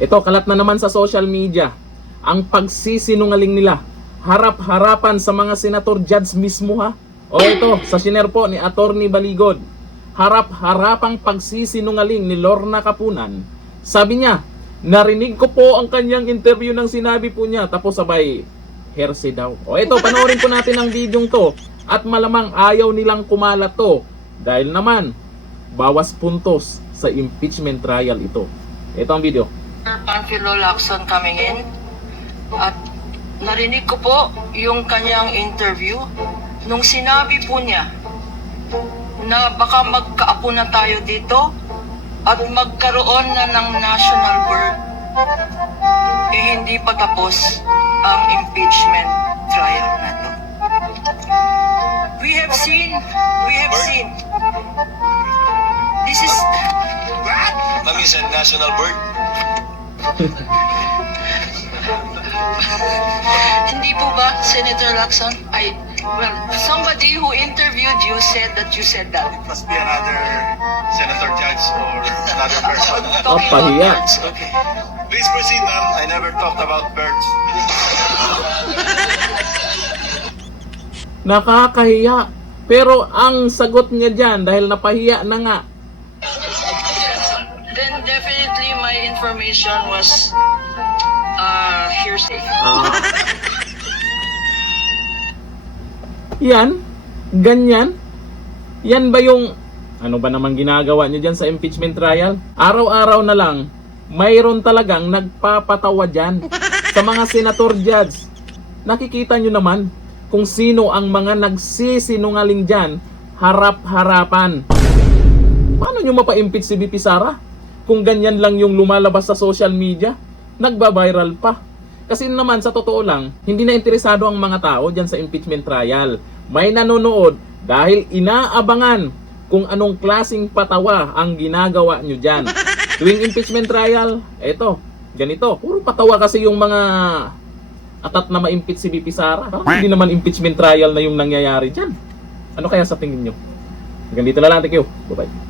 Ito, kalat na naman sa social media ang pagsisinungaling nila harap-harapan sa mga senator judge mismo ha. O ito, sa shiner po ni Attorney Baligod, harap-harapang pagsisinungaling ni Lorna Kapunan. Sabi niya, narinig ko po ang kanyang interview ng sinabi po niya, tapos sabay hearsay daw. O ito, panoorin po natin ang videong to at malamang ayaw nilang kumalat to dahil naman bawas puntos sa impeachment trial ito. Ito ang video. Panfilo Lacson coming in at narinig ko po yung kanyang interview nung sinabi po niya na baka magkaapo na tayo dito at magkaroon na ng national bird, hindi pa tapos ang impeachment trial na to. We have seen this is what? Mami said national bird. Hindi po ba, Senator Lacson? Well, somebody who interviewed you said that you said that. It must be another senator judge or another person. Talking about pahiya. birds, okay. Please proceed, ma'am. I never talked about birds. Nakakahiya. Pero ang sagot niya dyan, dahil napahiya na nga, Then definitely my information was hearsay. yan, ganyan. Yan ba yung, ano ba naman ginagawa niyo dyan sa impeachment trial? Araw-araw na lang, mayroon talagang nagpapatawa dyan sa mga senator judge. Nakikita nyo naman kung sino ang mga nagsisinungaling dyan harap-harapan. Paano nyo mapa-impeach si VP Sara? Kung ganyan lang yung lumalabas sa social media, nagba-viral pa. Kasi naman sa totoo lang, hindi na interesado ang mga tao dyan sa impeachment trial. May nanonood dahil inaabangan kung anong klaseng patawa ang ginagawa nyo dyan. Tuwing impeachment trial, eto, ganito. Puro patawa kasi yung mga atat na ma-impeach si VP Sara. Hindi naman impeachment trial na yung nangyayari dyan. Ano kaya sa tingin nyo? Hanggang dito na lang, thank you. Bye-bye.